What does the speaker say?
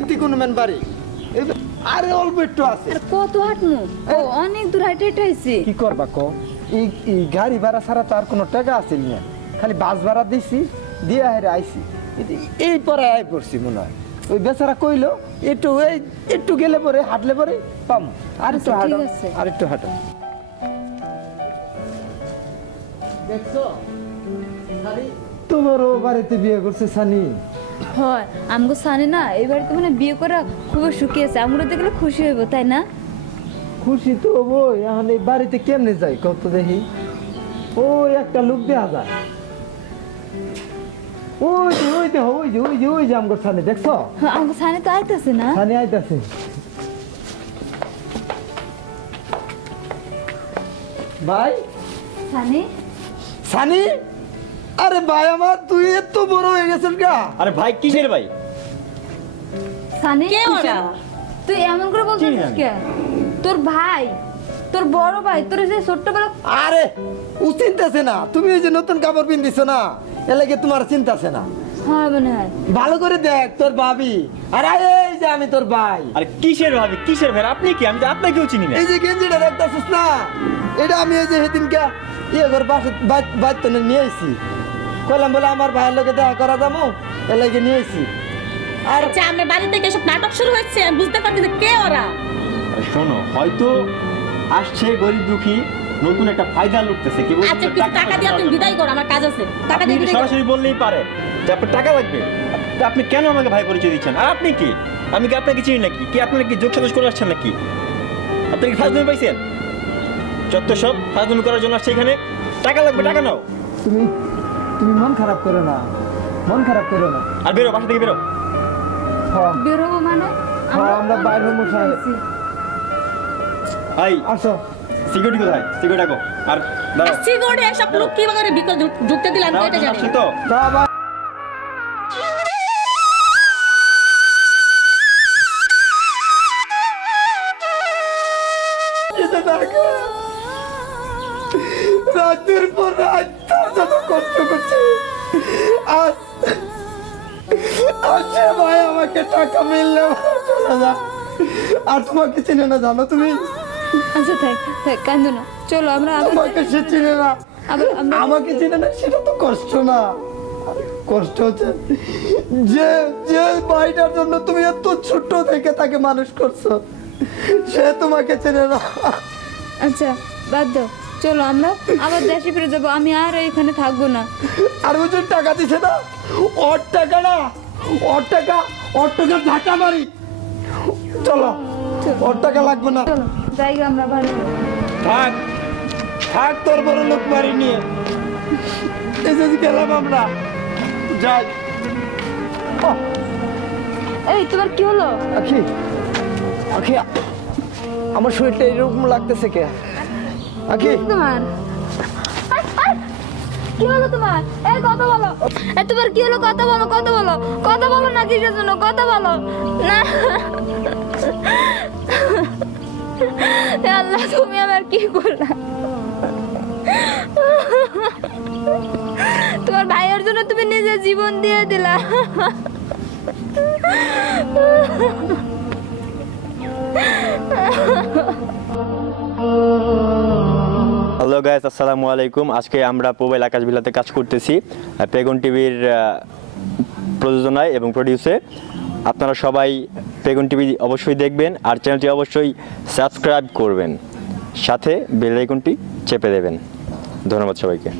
চিন্তি কোন মেন বাড়ি আরে অল্প একটু আছে আর কত হাঁটমু ও অনেক দূর হাঁটে হাঁটে আইছি কি করবা কো এই গাড়ি ভাড়া ছাড়া তো আর কোনো টাকা আছে না খালি বাস ভাড়া দিছি দিয়ে হেরে আইছি এই পরে আই পড়ছি মনে হয় ওই বেচারা কইলো একটু গেলে পরে হাঁটলে পরে পাম আর একটু হাঁটো আর একটু হাঁটো দেখছো তোমারও বাড়িতে বিয়ে করছে সানি হয় আমগো সানি না এবারে তো মানে বিয়ে করা খুব সুখী আছে আমরা দেখলে খুশি হইব তাই না খুশি তো হবই এখন এই বাড়িতে কেমনে যাই কত দেখি ওই একটা লোক দেয়া যায় ওই যে আমগো সানি দেখছো হ্যাঁ আমগো সানি তো আইতাছে না সানি আইতাছে ভাই সানি সানি আরে ভাই আমার তুই এত বড় হয়ে গেছিস গা আরে ভাই কিসের ভাই সানি কে ওরা? তুই এমন করে বলছিস কে তোর ভাই তোর বড় ভাই তোর যে ছোট্টবেলা আরে ও চিন্তাছে না তুমি এই যে নতুন কাপড় পিনদিছো না এলাকে তোমার চিন্তাছে না হ্যাঁ মনে হয় ভালো করে দেখ তোর ভাবি আরে এই যে আমি তোর ভাই আরে কিসের ভাবি কিসের ভাই আপনি কি আমি তো আপনাকেও চিনি না এই যে গেঞ্জিটা দেখতেছিস না এটা আমি এই যে সেদিনকে ঘর বাড়িতে নিয়ে আইছি কইলাম বলে আমার ভাইয়ের লোকে দেখা করা যাবো এলাকে নিয়ে আইছি আর আচ্ছা আমরা বাড়ি থেকে সব নাটক শুরু হচ্ছে আমি বুঝতে পারছি যে কে ওরা আরে শোনো হয়তো আসছে গরিব দুঃখী নতুন একটা ফায়দা লুটতেছে কি বলছো আচ্ছা কিছু টাকা দিয়ে তুমি বিদায় করো আমার কাজ আছে টাকা আপনি দিয়ে কি বিদায় করো। সরাসরি বললেই পারে যে আপনার টাকা লাগবে তা আপনি কেন আমাকে ভাই পরিচয় দিচ্ছেন আর আপনি কি আমি কি আপনাকে চিনি নাকি কি আপনারা কি যোগ সাজস করে আসছেন নাকি আপনি কি ফাজলামি পাইছেন যত সব ফাজলামি করার জন্য আসছে এখানে টাকা লাগবে টাকা নাও তুমি তুমি মন খারাপ করো না মন খারাপ করো না আর বেরো বাসা থেকে বেরো হ্যাঁ বেরোবো মানে আমরা বাইরে হবো সাহেব। হাই আসো সিকিউরিটি কোথায় সিকিউরিটি ডাকো আর দাঁড়াও সিকিউরিটি এসব লোক কি বাগারে বিকল ঢুকতে দিলাম দাঁড়াও, এটা জানি আসছে তো বাবা রাতের পর রাত তার জন্য কষ্ট করছে আজ সে ভাই আমাকে টাকা মিললে চলে যা আর তোমাকে চিনে না জানো তুমি আচ্ছা থাক থাক কান্দো না চলো আমরা আবার তোমাকে সে চিনে না আবার আমরা আমাকে চিনে না সেটা তো কষ্ট না কষ্ট হচ্ছে যে যে ভাইটার জন্য তুমি এত ছোট থেকে তাকে মানুষ করছো সে তোমাকে চেনে না আচ্টা বাদ দাও চলো আমরা আবার দেশে ফিরে যাবো আমি আর এখানে থাকবো না আর ও যে টাকা দিছে না ওর টাকা না ওর টাকা ঝাঁটা মারি চলো ওর টাকা লাগবে না চলো জায়গা আমরা ভালো থাক থাক তোর বড় লোক মারি নিয়ে এই যে গেলাম আমরা যাই এই তোমার কি হলো আখি আখি আমার শরীরটা এরকম লাগতেছে কে আখি তোমার কি হলো তোমার এই কথা বলো এই তোমার কি হলো কথা বলো কথা বলো না কিসের জন্য কথা বলো না এ আল্লাহ তুমি আমার কি করলা তোমার ভাইয়ের জন্য তুমি নিজের জীবন দিয়ে দিলা হ্যালো গাইস আসসালামু আলাইকুম আজকে আমরা মোবাইল আকাশ বিলাতে কাজ করতেছি পেগন টিভির প্রযোজনায় এবং প্রডিউসে আপনারা সবাই পেগন টিভি অবশ্যই দেখবেন আর চ্যানেলটি অবশ্যই সাবস্ক্রাইব করবেন সাথে বেল আইকনটি চেপে দেবেন ধন্যবাদ সবাইকে